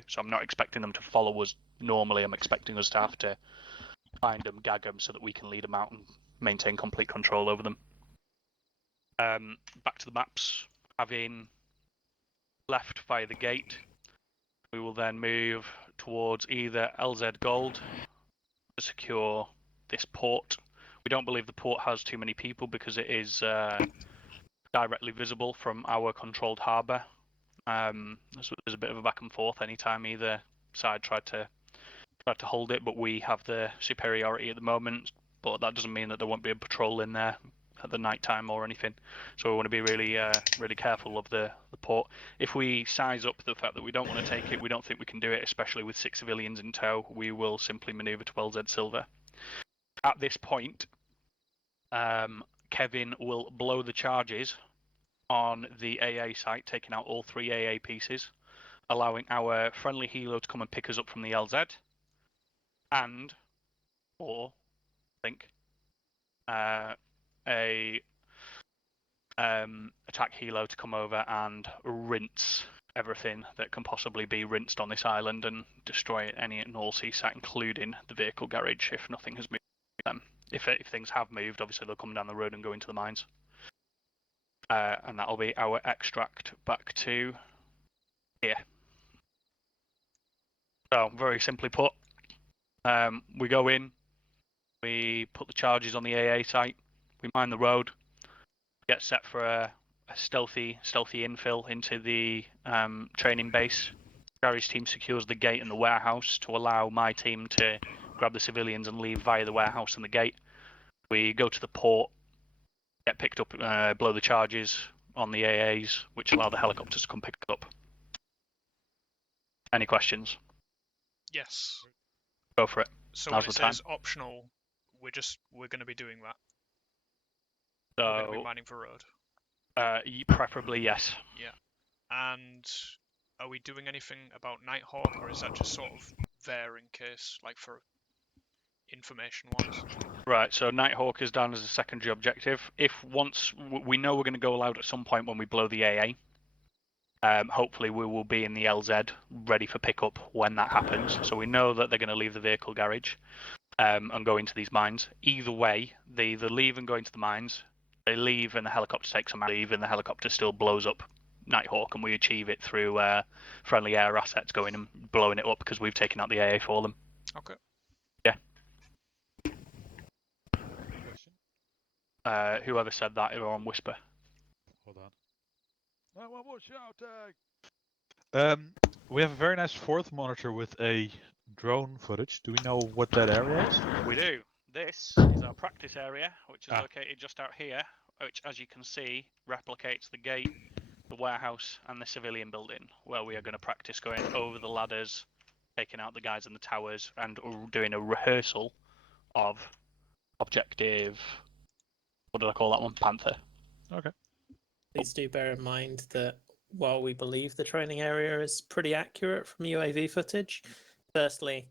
to, so I'm not expecting them to follow us normally. I'm expecting us to have to find them, gag them, so that we can lead them out and maintain complete control over them. Back to the maps. Having left via the gate, we will then move towards either LZ Gold to secure this port. We don't believe the port has too many people because it is directly visible from our controlled harbour. There's a bit of a back and forth anytime either side tried to hold it, but we have the superiority at the moment. But that doesn't mean that there won't be a patrol in there at the night time or anything. So we want to be really careful of the port. If we size up the fact that we don't want to take it, we don't think we can do it, especially with 6 civilians in tow, we will simply manoeuvre to LZ Silver. At this point, Kevin will blow the charges on the AA site, taking out all 3 AA pieces, allowing our friendly helo to come and pick us up from the LZ, or I think a attack helo to come over and rinse everything that can possibly be rinsed on this island and destroy any and all CSAT, including the vehicle garage, if nothing has moved them. If things have moved, obviously they'll come down the road and go into the mines. And that'll be our extract back to here. So, very simply put, we go in, we put the charges on the AA site, we mine the road, get set for a stealthy infill into the training base. Gary's team secures the gate and the warehouse to allow my team to grab the civilians and leave via the warehouse and the gate. We go to the port, get picked up, blow the charges on the AAs, which allow the helicopters to come pick up. Any questions? Yes. Go for it. So Now's when it the time. says optional, we're going to be doing that. So, we're going to be mining for road. Preferably yes. Yeah. And are we doing anything about Nighthawk, or is that just sort of there in case, like for information-wise? Right, so Nighthawk is down as a secondary objective. If once we know we're going to go loud at some point when we blow the AA, hopefully we will be in the LZ ready for pickup when that happens. So we know that they're going to leave the vehicle garage and go into these mines. Either way, they either leave and go into the mines, they leave and the helicopter takes them out, leave and the helicopter still blows up Nighthawk, and we achieve it through friendly air assets going and blowing it up because we've taken out the AA for them. Okay. Yeah. Question? Whoever said that, they were on whisper. Hold on. I want more shouting. We have a very nice fourth monitor with a drone footage. Do we know what that area is? We do. This is our practice area, which is located just out here, which, as you can see, replicates the gate, the warehouse, and the civilian building, where we are going to practice going over the ladders, taking out the guys in the towers, and doing a rehearsal of objective. What did I call that one? Panther. Okay. Please do bear in mind that while we believe the training area is pretty accurate from UAV footage, firstly,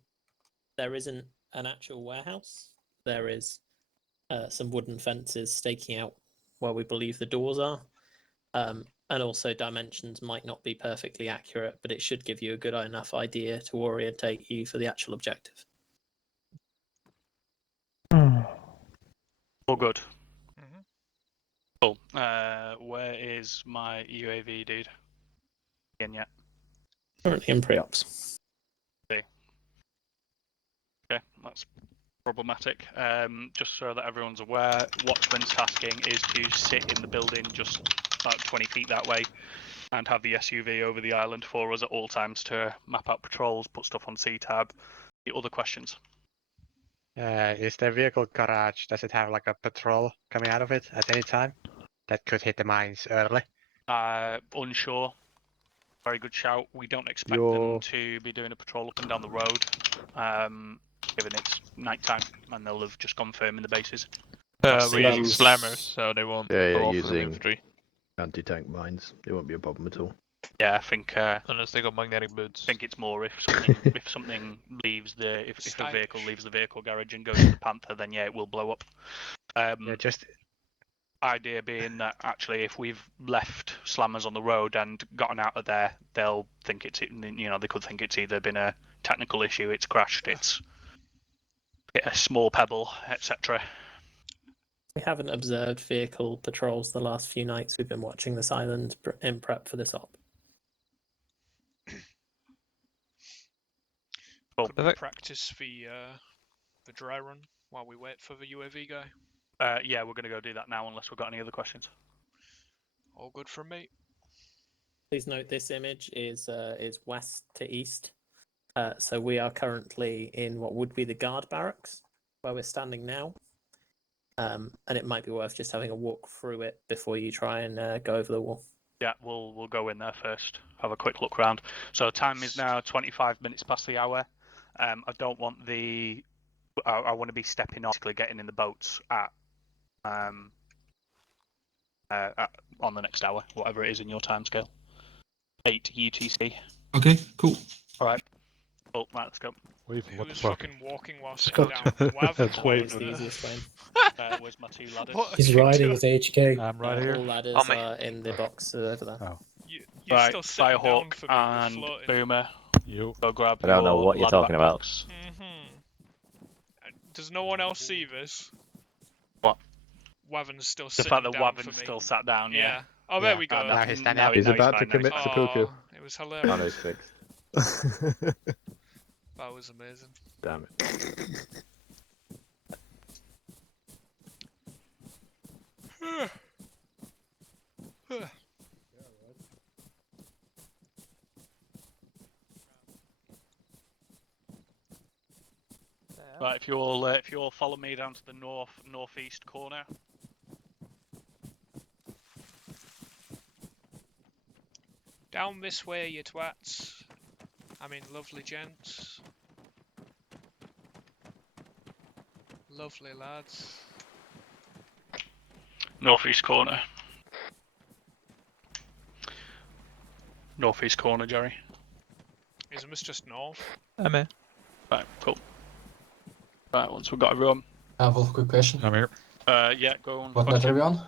there isn't an actual warehouse. There is some wooden fences staking out where we believe the doors are. And also dimensions might not be perfectly accurate, but it should give you a good enough idea to orientate you for the actual objective. All good. Mm-hmm. Cool. Where is my UAV, dude? Again yet? Currently in pre-ops. Okay, that's problematic. Just so that everyone's aware, Watchman's tasking is to sit in the building just about 20 feet that way and have the SUV over the island for us at all times to map out patrols, put stuff on C-tab. The other questions? Is the vehicle garage, does it have like a patrol coming out of it at any time that could hit the mines early? Unsure. Very good shout. We don't expect them to be doing a patrol up and down the road, given it's night time and they'll have just gone firm in the bases. We're using slammers, so they won't go off using infantry. Anti-tank mines. It won't be a problem at all. Yeah, I think. Unless they got magnetic boots. I think it's more if something leaves if a vehicle leaves the vehicle garage and goes to the Panther, then yeah, it will blow up. Yeah, just Idea being that actually, if we've left slammers on the road and gotten out of there, they'll think it's, they could think it's either been a technical issue, it's crashed, it's hit a small pebble, etc. We haven't observed vehicle patrols the last few nights we've been watching this island in prep for this op. Cool. Could we practice the dry run while we wait for the UAV guy? Yeah, we're going to go do that now unless we've got any other questions. All good from me. Please note this image is west to east. So we are currently in what would be the guard barracks, where we're standing now. And it might be worth just having a walk through it before you try and go over the wall. Yeah, we'll go in there first, have a quick look round. So time is now 25 minutes past the hour. I don't want I want to be stepping off, basically getting in the boats on the next hour, whatever it is in your timescale. 8 UTC. Okay, cool. All right. Cool. Right, let's go. Wait for what the Who's fuck? fucking walking while Let's sitting go. down? Wav? That's way It's the easiest way. Where's my 2 ladders? What? He's riding his HK. I'm right All here. ladders On me. are in the box over there. Oh, You're Right, still sitting down Firehawk for me. You're and floating. Boomer, you. go grab I don't know your what you're ladder talking about. backpacks. Does no one else see this? What? Waven's still The sitting fact that down for Waven's me. still sat down, yeah. Oh, there Yeah. we go. Now he's standing up. He's no, about to fine, commit he's fine. seppuku. It was Oh, no, hilarious. he's fixed. That was amazing. Damn it. Right, if you all follow me down to the northeast corner. Down this way, you twats. I mean, lovely gents. Lovely lads. Northeast corner. Northeast corner, Jerry. Isn't this just north? I'm here. Right, cool. Right, once we've got everyone. I have a quick question. I'm here. Yeah, go on. What net are we on?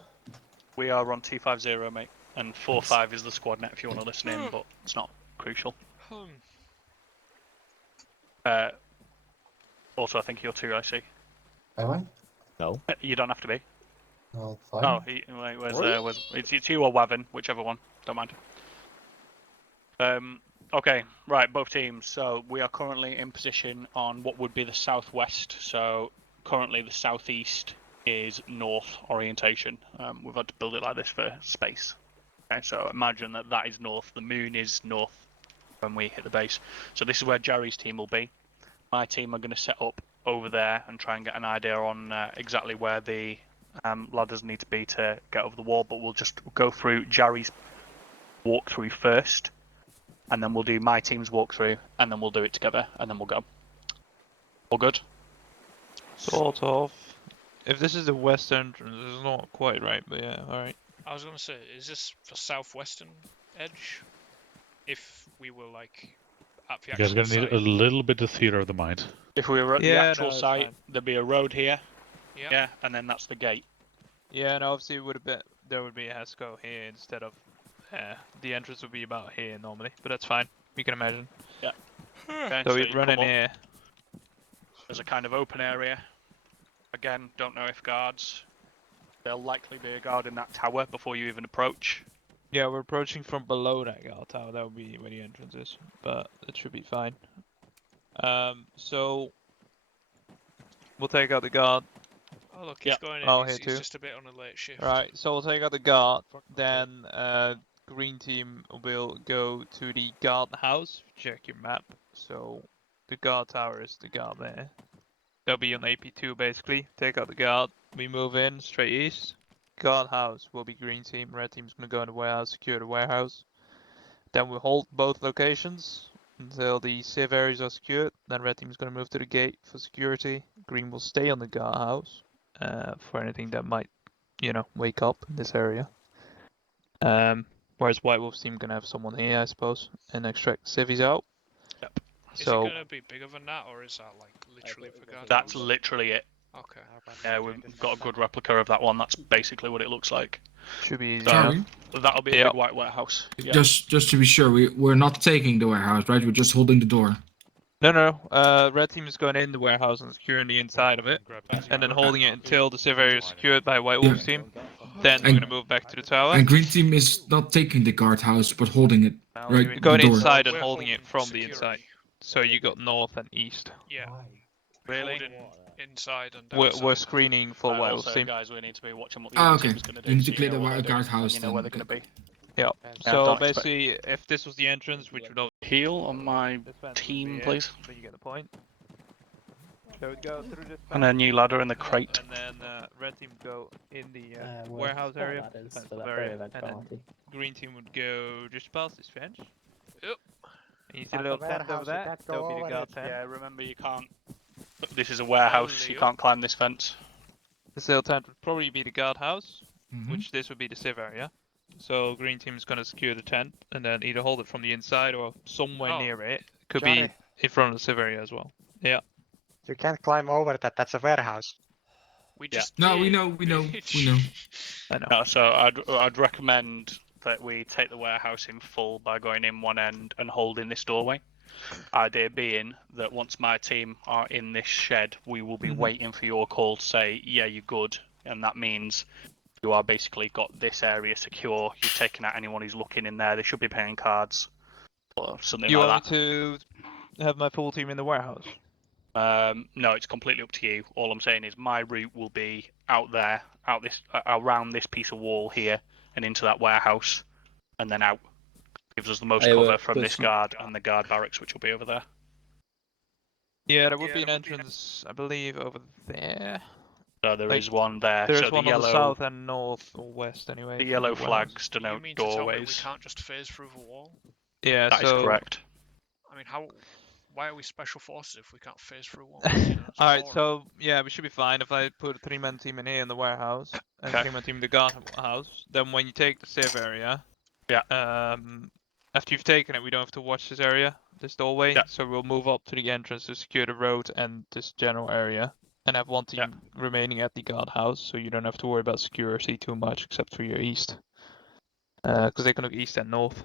We are on 250, mate. And 45 is the squad net if you want to listen in, but it's not crucial. Also, I think you're 2, I see. Am I? No. You don't have to be. Well, fine. Oh, it's you or Wavin, whichever one. Don't mind. Okay, right, both teams. So we are currently in position on what would be the southwest. So currently the southeast is north orientation. We've had to build it like this for space. Okay, so imagine that is north. The moon is north when we hit the base. So this is where Jerry's team will be. My team are going to set up over there and try and get an idea on exactly where the ladders need to be to get over the wall. But we'll just go through Jerry's walkthrough first, and then we'll do my team's walkthrough, and then we'll do it together, and then we'll go. All good? Sort of. If this is the west entrance, it's not quite right, but yeah, alright. I was gonna say, is this the southwestern edge? If we were like at the You guys actual are gonna need site? a little bit of theater of the mind. If we were at the Yeah, actual no, it's site, fine. there'd be a road here, Yeah. yeah, and then that's the gate. Yeah, and obviously it would have been, there would be a Hasco here instead of, the entrance would be about here normally, but that's fine. You can imagine. Okay, So you we'd run come in up, here. there's a kind of open area. Again, don't know if guards. There'll likely be a guard in that tower before you even approach. Yeah, we're approaching from below that guard tower. That would be where the entrance is, but it should be fine. So we'll take out the guard. Oh look, he's Yeah. going in. Oh, he's, here he's too. just a bit on a late shift. Right, so we'll take out the guard. Then green team will go to the guard house. Check your map. So the guard tower is the guard there. They'll be on AP2 basically. Take out the guard. We move in straight east. Guard house will be green team. Red team's gonna go in the warehouse, secure the warehouse. Then we'll hold both locations until the safe areas are secured. Then red team's gonna move to the gate for security. Green will stay on the guard house for anything that might, wake up in this area. Whereas White Wolf's team gonna have someone here, I suppose, and extract civvies out. Yep. Is So it gonna be bigger than that, or is that like literally for guard? That's literally it. Okay. Yeah, we've got a good replica of that one. That's basically what it looks like. Should be easy So, enough. Sorry, that'll be a Yeah. big white warehouse. Yeah. just to be sure, we're not taking the warehouse, right? We're just holding the door. No. Red team is going in the warehouse and securing the inside of it, and then holding it until the civ area is secured by White Wolf's team. Then we're And- gonna move back to the tower. And green team is not taking the guardhouse, but holding it. Now Right. doing- Going the door. inside and We're holding it from the security. inside. So you got north and east. Yeah. Really? Holding inside and We're outside. screening for White Wolf's Also, team. guys, we need to be watching what the Ah, other okay. team's going to do. You need to so clear know the what they're doing, guardhouse and you know where they're then, going to be. Yeah. Yeah, So don't expect- basically, if this was the entrance, which would not Heal on my this fence would team, be it, please. So you get the point. So we'd go through this And a new ladder in the crate. and then red team would go in the We'll warehouse spot area, ladders defensive for that area, very and then party. green team would go just past this fence. Yep. And you see a little tent over there? That'll be the guard tent. Yeah, remember you can't. This is a warehouse. You Leo. can't climb this fence. This little tent would probably be the guard house, Mhm. which this would be the civ area. So green team is gonna secure the tent and then either hold it from the inside or somewhere Oh. near it. Could Johnny. be in front of the civ area as well. You can't climb over that. That's a warehouse. We Yeah. just No, we did, know, we know. I know. No, so I'd recommend that we take the warehouse in full by going in one end and holding this doorway. Idea being that once my team are in this shed, we will be Mhm. waiting for your call to say, yeah, you're good, and that means you are basically got this area secure. You've taken out anyone who's looking in there. They should be paying cards or something You like want that. me to have my full team in the warehouse? No, it's completely up to you. All I'm saying is my route will be out there, around this piece of wall here, and into that warehouse, and then out. Gives us the most Hey, cover look, from good this sn- guard and the guard barracks, which will be over there. Yeah, there would be an entrance, I believe, over there. So there Like, is one there. There's so one the on the yellow, south and north or west anyway. the from yellow warehouse. flags You denote mean to tell me we doorways. can't just phase through the wall? Yeah, That is so correct. I mean, how? Why are we special forces if we can't phase through walls? You know, it's Alright, boring. so yeah, we should be fine if I put a 3-man team in here in the warehouse and a Okay. 3-man team in the guardhouse. Then when you take the civ area, Yeah. after you've taken it, we don't have to watch this area, this doorway. Yeah. So we'll move up to the entrance to secure the road and this general area, and have one team Yeah. remaining at the guardhouse, so you don't have to worry about security too much, except for your east, because they can look east and north.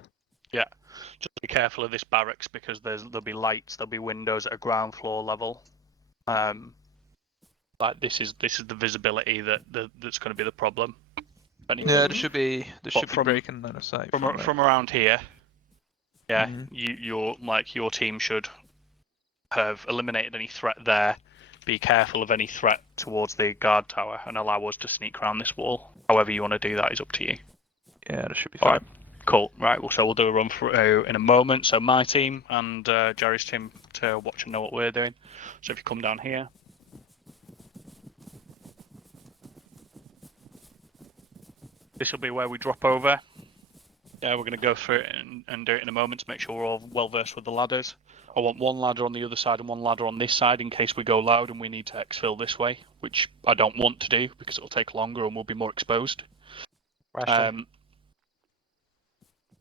Just be careful of this barracks because there'll be lights, there'll be windows at a ground floor level. Like this is the visibility that's going to be the problem. Yeah, there should be from- breaking line of sight From around here, yeah, Mhm. your team should have eliminated any threat there. Be careful of any threat towards the guard tower and allow us to sneak around this wall. However you want to do that is up to you. Yeah, that should be All fine. right. Cool. Right. Well, so we'll do a run through in a moment. So my team and Jerry's team to watch and know what we're doing. So if you come down here. This will be where we drop over. Yeah, we're going to go through it and do it in a moment to make sure we're all well versed with the ladders. I want one ladder on the other side and one ladder on this side in case we go loud and we need to exfil this way, which I don't want to do because it'll take longer and we'll be more exposed. Rational.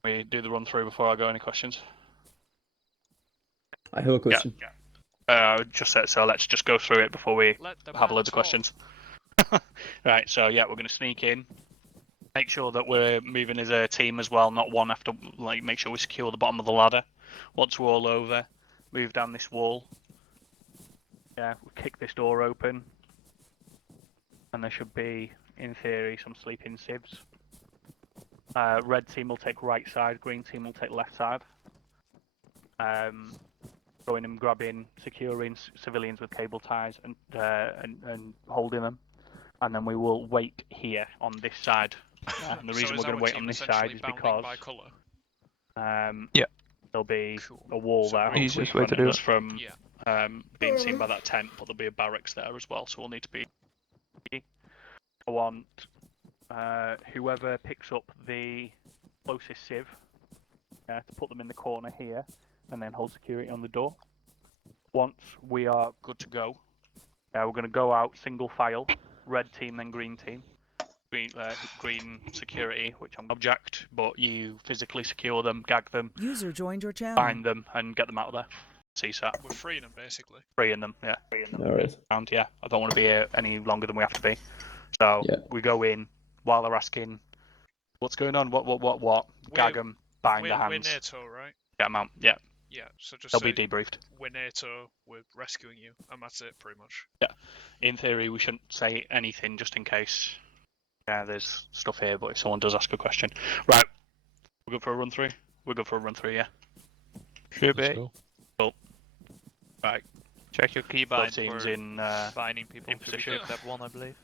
We do the run through before I go. Any questions? I have a question. Just so let's just go through it before we Let the have man loads of talk. questions. Right, so yeah, we're going to sneak in. Make sure that we're moving as a team as well, not one after. Like, make sure we secure the bottom of the ladder. Once we're all over, move down this wall. Yeah, we'll kick this door open, and there should be, in theory, some sleeping civs. Red team will take right side, green team will take left side. Going and grabbing, securing civilians with cable ties and holding them, and then we will wait here on this side. And the So reason is we're going our to wait team on this essentially side is bounding because by colour? Yeah. there'll be Cool. a wall So there, we'll- hopefully Easiest way to preventing do us it. from Yeah. being seen by that tent, but there'll be a barracks there as well, so we'll need to be. I want whoever picks up the closest civ to put them in the corner here, and then hold security on the door. Once we are good to go, we're going to go out single file, red team then green team. Green security, which I'm object, but you physically secure them, gag them, User joined your channel. bind them, and get them out of there. CSAT. We're freeing them basically. Freeing them, yeah. Alright. Around, yeah. I don't want to be here any longer than we have to be. So Yeah. we go in while they're asking, what's going on? What? Gag them, bind their We're hands, NATO, right? get them out. Yeah, Yeah. So just they'll say be debriefed. we're NATO. We're rescuing you, and that's it, pretty much. In theory, we shouldn't say anything just in case. Yeah, there's stuff here, but if someone does ask a question, right? We're good for a run through. We're good for a run through, yeah. Should Let's be. go. Right. Check your keybind Both teams for in. binding people. in Should be position. step 1, I believe.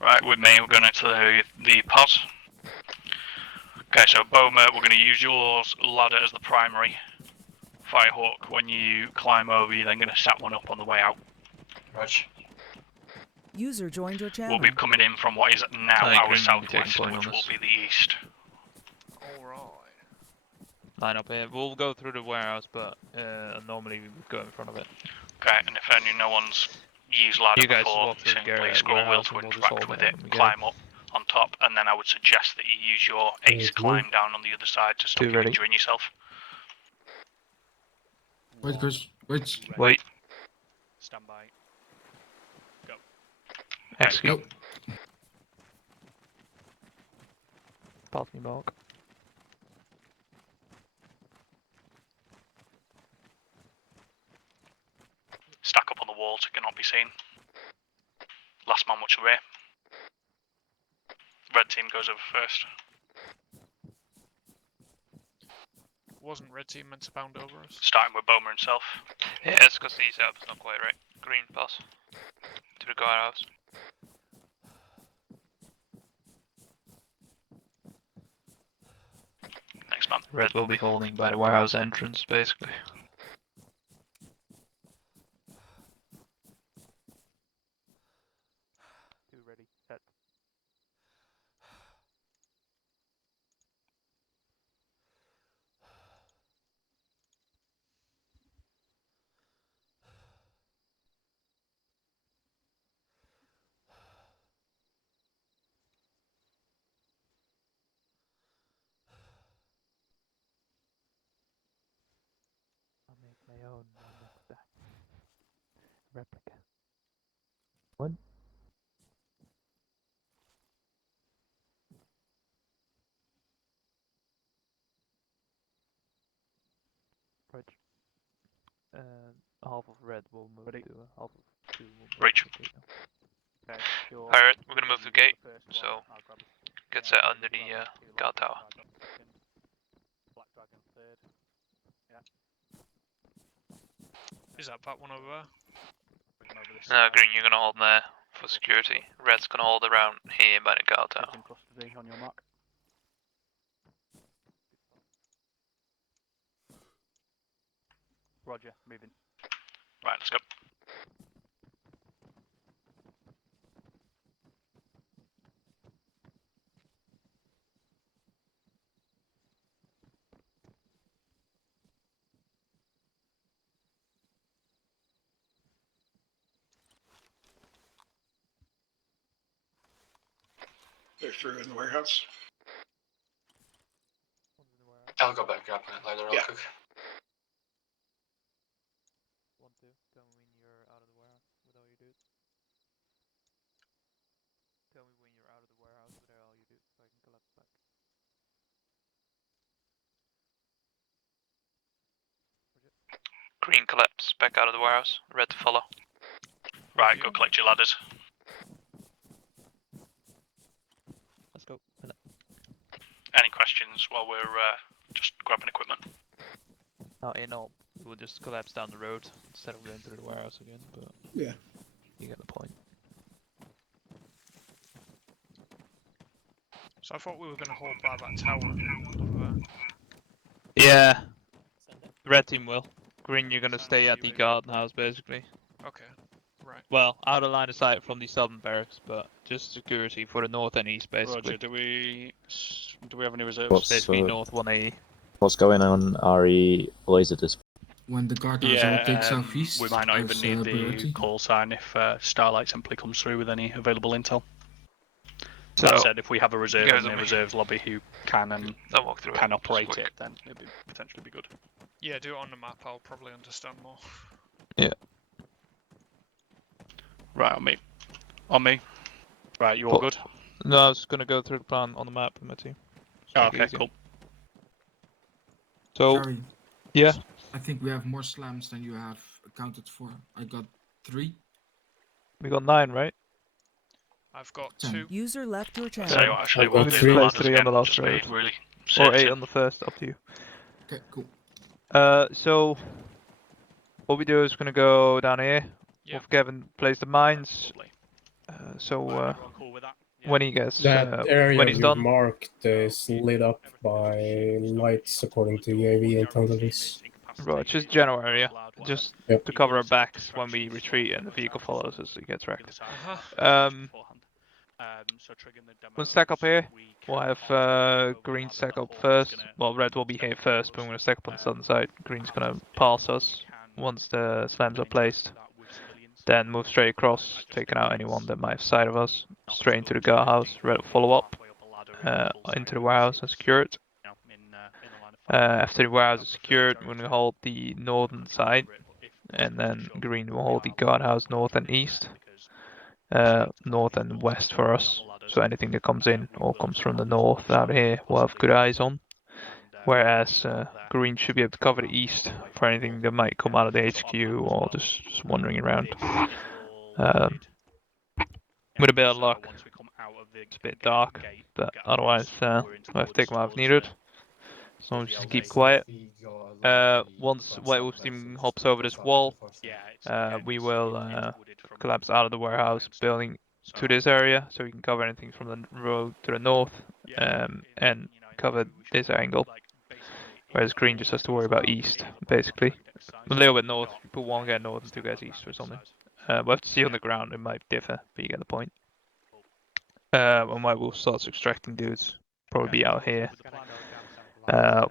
Right, with me, we're going into the pos. Okay, so Boma, we're going to use your ladder as the primary. Firehawk, when you climb over, you're then going to set one up on the way out. Roger. User joined your channel. We'll be coming in from what is now I our agree, we'll be taking southwest, point on which will this. be the east. Alright. Line up here. We'll go through the warehouse, but normally we would go in front of it. Okay, and if no one's used ladder You guys before, walk through the simply garage scroll wheel warehouse to and we'll just interact hold with it it, when we get climb up on top, and then I would suggest that you use your ace climb down on the other side to stop Two you ready. injuring yourself. Wait, Chris. Wait. Wait. Stand by. Go. Execute. Go. Pass me mark. Stack up on the wall so it cannot be seen. Last man watch the rear. Red team goes over first. Wasn't red team meant to bound over us? Starting with Boma himself. Yeah, it's because the setup's not quite right. Green pass. To the guardhouse. Next man. Red will be holding by the warehouse entrance, basically. Two ready, set. I'll make my own one next time. Replica. One. Right. Half of red will move to half of two will move Reach. to Gato. Okay, sure. Alright, we're gonna move to gate, The first so one, I'll grab a- get yeah, set I'll under grab the a guard two, tower. I'll grab a second. Black Dragon third. Is that one over there? Bring them over this No, side. Green, you're gonna hold there for security. Red's gonna hold around here by the guard tower. Taking custody on your mark. Roger, moving. Right, let's go. They're through in the warehouse. One's in the warehouse. I'll go back up and later Yeah. real quick. 1, 2. Tell me when you're out of the warehouse with all your dudes. Tell me when you're out of the warehouse with all your dudes so I can collapse back. Green collapse back out of the warehouse. Red to follow. Right, go collect your ladders. Let's go. Any questions while we're just grabbing equipment? Not in all. We'll just collapse down the road instead of going through the warehouse again, but Yeah. you get the point. So I thought we were going to hold by that tower over there. Yeah, Send it. red team will. Green, you're gonna Sounds stay like at the you will. garden house basically. Okay, right. Well, out of line of sight from the southern barracks, but just security for the north and east basically. Roger, do we have any reserves? What's, Basically north 180. what's going on, RE laser display? When the guard tower Yeah, takes southeast, we might not even as, need the priority. call sign if Starlight simply comes through with any available intel. That So said, if we have a reserve guys in the are me. reserves lobby who can and I'll walk through can it, just operate quick. it, then it'd be potentially be good. Yeah, do it on the map. I'll probably understand more. Right, on me. On me. Right, you all Cool. good? no, I was gonna go through the plan on the map with my team. Oh, make it okay, easier. cool. So Jerry, yeah, I think we have more slams than you have accounted for. I got 3. we got 9, right? I've got 10. 2. User left your Tell you channel. what, actually, I've we'll got do three. the Place ladders 3 on again, the last just be road, really or 8 certain. on the first, up to you. Okay, cool. So what we do is gonna go down here. Yeah. With Kevin place the mines. Lovely. So Everyone cool with that? Yeah. when he gets That area when he's you done, marked is lit up by lights according to UAV intelligence. right, just general area, just Yep. to cover our backs when we retreat and the vehicle follows us, it gets wrecked. Uh-huh. We'll stack up here. We'll have green stack up first. Well, red will be here first, but we're gonna stack up on the southern side. Green's gonna pass us once the slams are placed. Then move straight across, taking out anyone that might have sight of us. Straight into the guardhouse. Red will follow up into the warehouse and secure it. After the warehouse is secured, we're gonna hold the northern side, and then green will hold the guardhouse north and east. North and west for us. So anything that comes in or comes from the north out here, we'll have good eyes on. Whereas green should be able to cover the east for anything that might come out of the HQ or just wandering around. With a bit of luck, it's a bit dark, but otherwise we'll have to take them out if needed. As long as we just keep quiet. Once White Wolf's team hops over this wall, we will collapse out of the warehouse building to this area, so we can cover anything from the road to the north, and cover this angle. Whereas green just has to worry about east, basically. A little bit north, you put 1 guy north and 2 guys east or something. We'll have to see on the ground, it might differ, but you get the point. When White Wolf starts extracting dudes, probably be out here.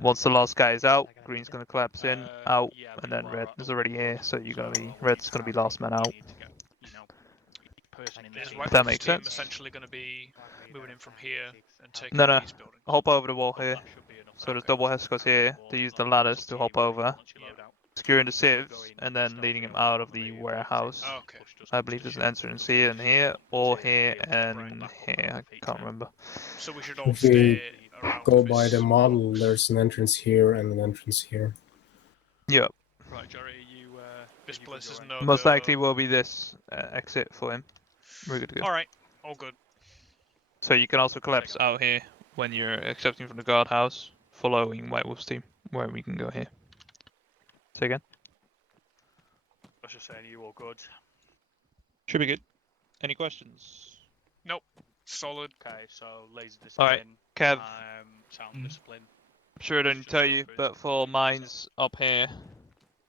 Once the last guy is out, green's gonna collapse in, out, and then red is already here, so red's gonna be last man out. Is If White that Wolf's makes team sense. essentially going to be moving in from here and taking No, these buildings? hop over the wall here. So there's double Hescos here. They use the ladders to hop over, securing the sieves, and then leading him out of the warehouse. Okay. I believe there's an entrance here and here, or here and here. I can't remember. So we should all If we stay around go by the this model, box. there's an entrance here and an entrance here. Yep. Right, Jerry, you. This place is no Most go. likely will be this exit for him. We're good to go. Alright, all good. So you can also collapse out here when you're accepting from the guardhouse, following White Wolf's team, where we can go here. Say again? I was just saying, you all good? Should be good. Any questions? Nope. Solid. Okay, so laser discipline. Alright, Kev. Sound discipline. I'm sure I don't tell you, but for mines up here,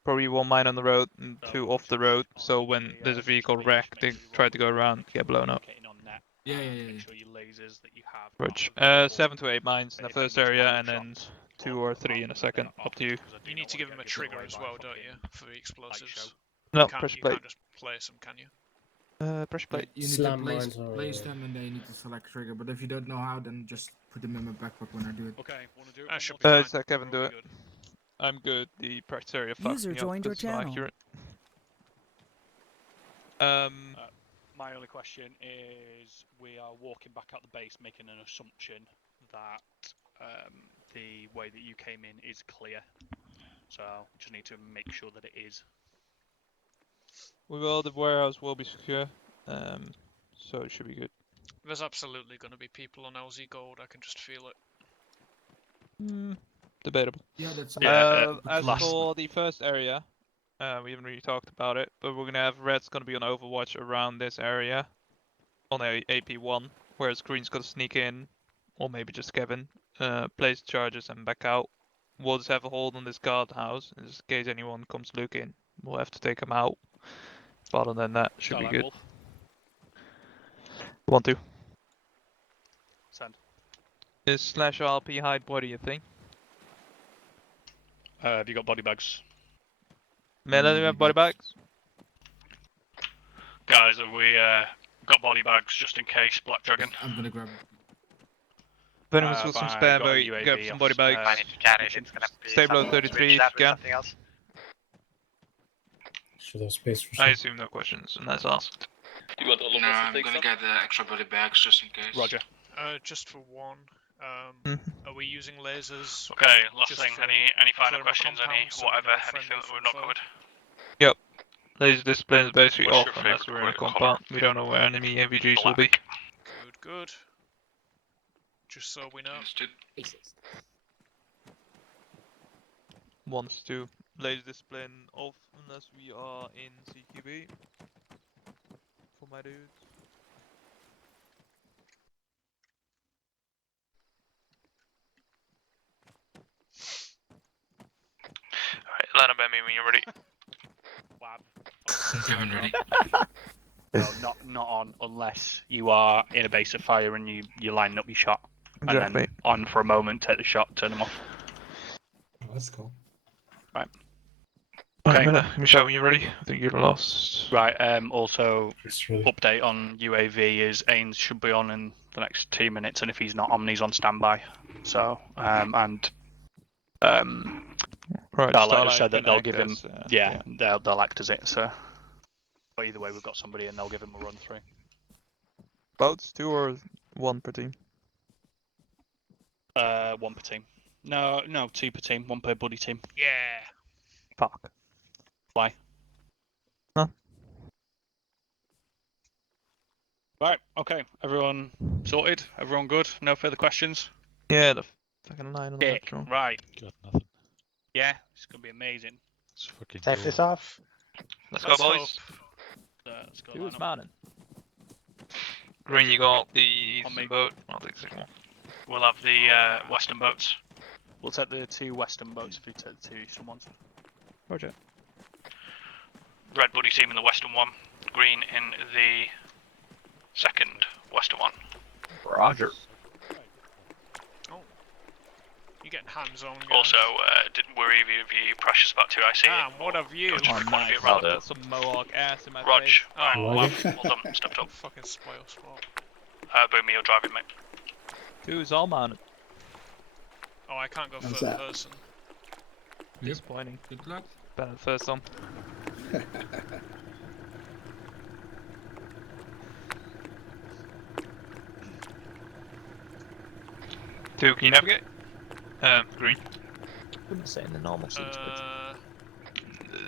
probably 1 mine on the road and 2 off the road, so when there's a vehicle wreck, they try to go around, get blown up. Yeah. Which, 7 to 8 mines in the first area, and then 2 or 3 in the second, up to you. You need to give them a trigger as well, don't you, for the explosives? No, pressure You plate. can't just place them, can you? Pressure plate. You need Slam to place, mines are- place them and they need to select trigger. But if you don't know how, then just put them in my backpack when I do it. Okay, wanna do it? That should be fine. Just let Kevin do it. I'm good. The practice area fucked User me up joined your 'cause it's not channel. accurate. My only question is, we are walking back out the base, making an assumption that the way that you came in is clear. So just need to make sure that it is. We will. The warehouse will be secure, so it should be good. There's absolutely going to be people on LZ Gold, I can just feel it. Debatable. Yeah, that's As for the first area, we haven't really talked about it, but we're gonna have red's gonna be on overwatch around this area on a AP1, whereas green's gonna sneak in, or maybe just Kevin, place charges and back out. We'll just have a hold on this guardhouse in just in case anyone comes looking. We'll have to take them out. But other than that, should be Starlight good. Wolf. 1, 2. Send. Is slash RP hide? What do you think? Have you got body bags? Melody have body bags? Guys, have we Got body bags just in case. Black Dragon. I'm gonna grab. Venomous got some spare, got a but UAV grab some body off, bags. I need to carry it. It's gonna be Stay below something 33 switch that if you with can. something else. Should have space for I some. assume no questions unless asked. You want all of No, us to I'm take gonna some? get the extra body bags just in case. Roger. Just for one. Mhm. Are we using lasers? Okay, last just thing. for Any final clearing questions? Any compounds so we whatever? know Anything friendly that from we've not foe? covered? Laser display is basically What's off your unless favourite we're in a colour? compound. We don't know where enemy AVGs will be. Good, good. Just so we know. Understood. Wants to laser display off unless we are in CQB. For my dudes. Alright, line up by me when you're ready. Kevin ready. No, not on unless you are in a base of fire and you line up your shot. And Exactly. then on for a moment, take the shot, turn them off. Oh, that's cool. Right. Okay. Okay. Give me a shout when you're ready. I think you're lost. Right. Also, It's really update on UAV is Ains should be on in the next 2 minutes, and if he's not on, he's on standby. So Right. Starlight have Starlight said that can they'll act give him. as, Yeah, they'll act as it. So, but either way, we've got somebody, and they'll give him a run through. Boats, 2 or 1 per team? 1 per team. No, 2 per team. 1 per buddy team. Yeah. Fuck. Why? Huh? Right. Okay. Everyone sorted. Everyone good. No further questions. Yeah, the fucking line on the Dick. metro. Right. Got nothing. Yeah, it's gonna be amazing. It's fucking Take cool. this off. Let's go, Let's boys. Let's go. Who's line up. mounting? Green, you got the On me. eastern boat. I'll take the second one. We'll have the western boats. We'll take the 2 western boats if you take the 2 eastern ones. Roger. Red buddy team in the western one. Green in the second western one. Roger. You're getting hands-on, guys. Also, didn't worry if you precious about 2 IC. Damn, what have you? Just Oh, wanna be nice. around I'll it. put some Mohawk ass in my Rog. face. Oh, Rog. well done. Stepped up. Fucking spoil sport. Boomy, you're driving, mate. Who's all mounted? Oh, I can't go How's third that? person. Disappointing. Good luck. Better than the first one. Two, can you navigate? Green. Wouldn't say in the normal seats,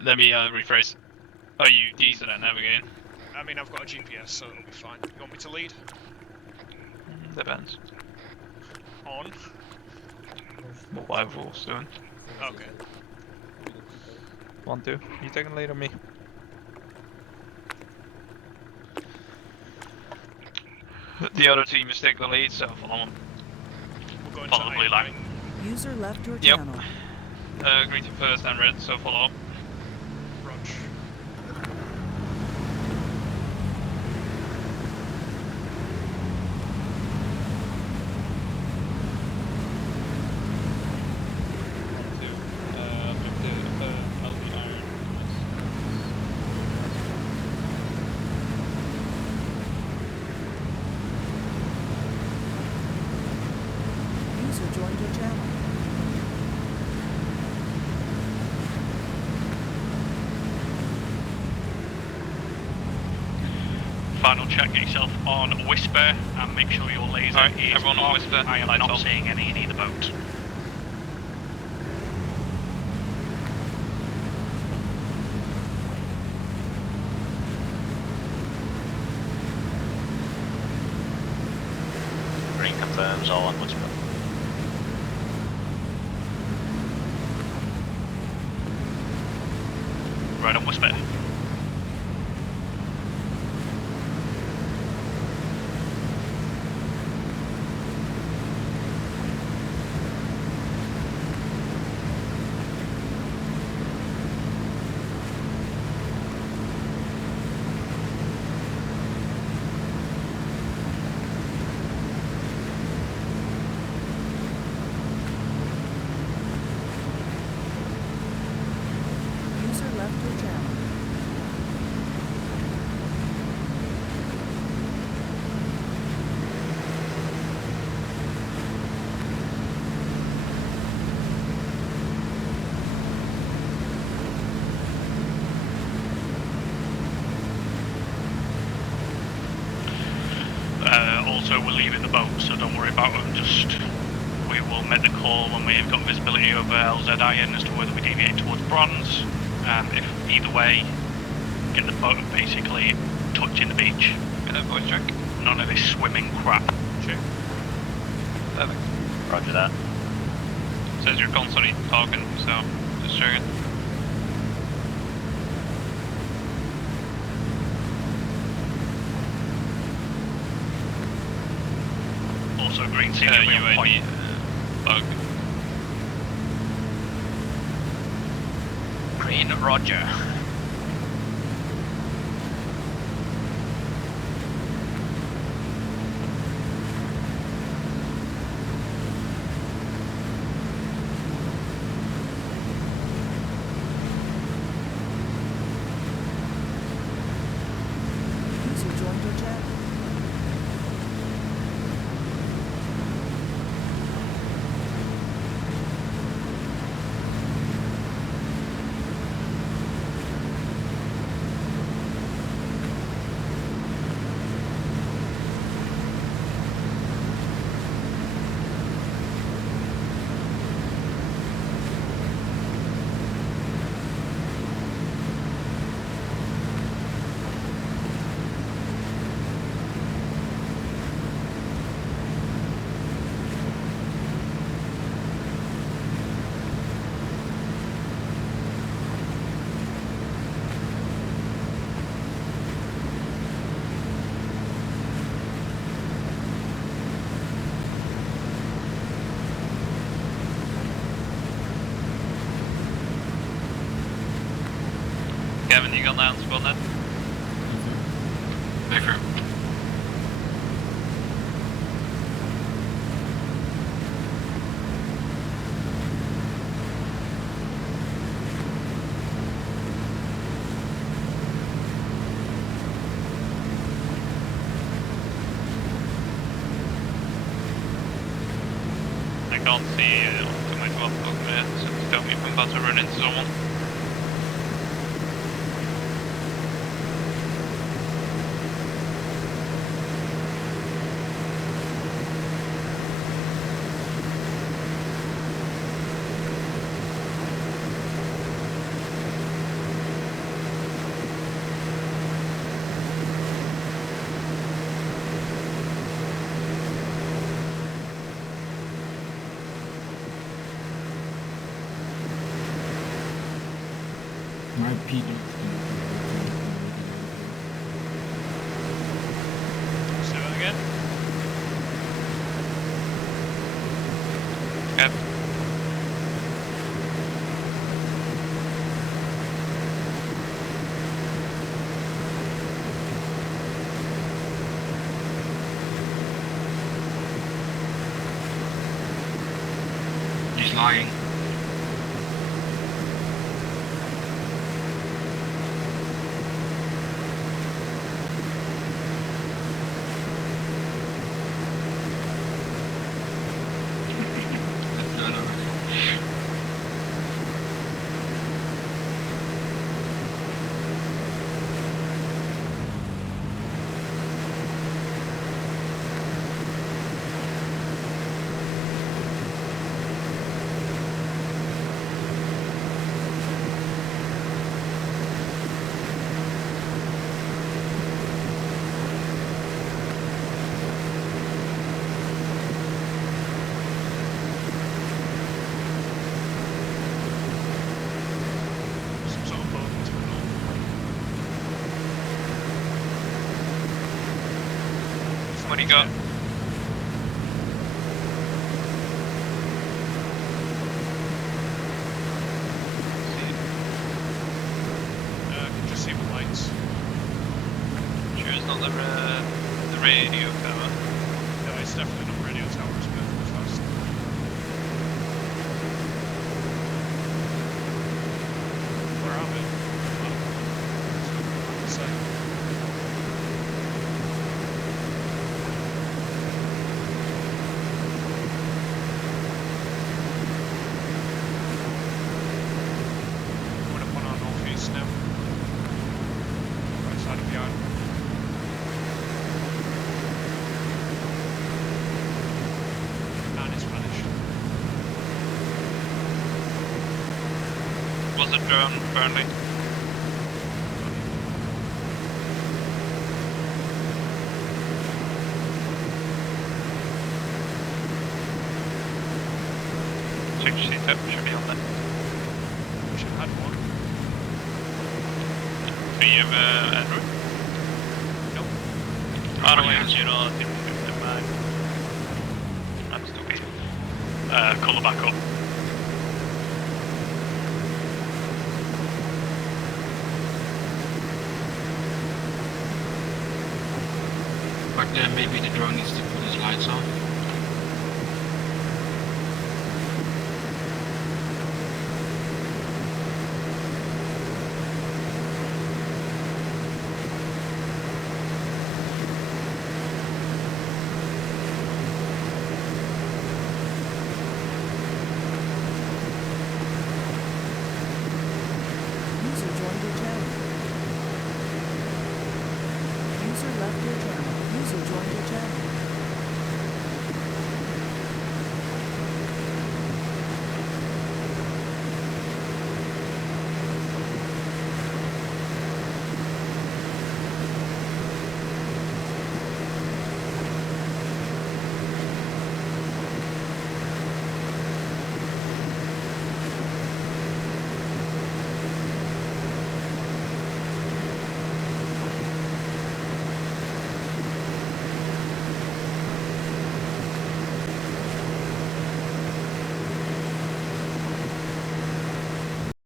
Let me rephrase. Are you decent at navigating? I mean, I've got a GPS, so it'll be fine. You want me to lead? Depends. On. What my wolf's doing. Okay. 1, 2. You taking the lead on me? The other team is taking the lead, so follow them. We're going Follow to the blue Eiche, line. right? User left your Yep. channel. Green team first and red, so follow up. Rog. User joined your channel. Final check, get yourself on Whisper and make sure your laser Alright, is everyone on on. Whisper. I am Lights not off. seeing any in either boat. Green confirms all on Whisper. Right on Whisper. User left your channel. So we're leaving the boat, so don't worry about them. Just we will make the call when we've got visibility over LZ Iron as to whether we deviate towards bronze. If either way, get the boat basically touching the beach. Get a voice check. None of this swimming crap. Check. Perfect. Roger that. Says you're constantly talking, so just checking. Also, green team UAV, point. bug. Green, roger. User joined your channel. Kevin, you got the answer on that? Baker. I can't see too much what over there, so just tell me if I'm about to run into someone. My PD. Say that again. Yep. He's lying. Some sort of boat to the north. What do you got? Can just see the lights. Sure it's not the radio tower. No, it's definitely not radio tower, it's perfectly fast. Where are we? Oh. It's coming up on our northeast now. Right side of the island. was a drone, apparently. Check your seat up, should be on there. We should have had one. Do you have Android? Nope. I don't know, you know, I think never mind. I'm stupid. Colour back up. But maybe the drone needs to put his lights off. User joined your channel. User left your channel. User joined your channel.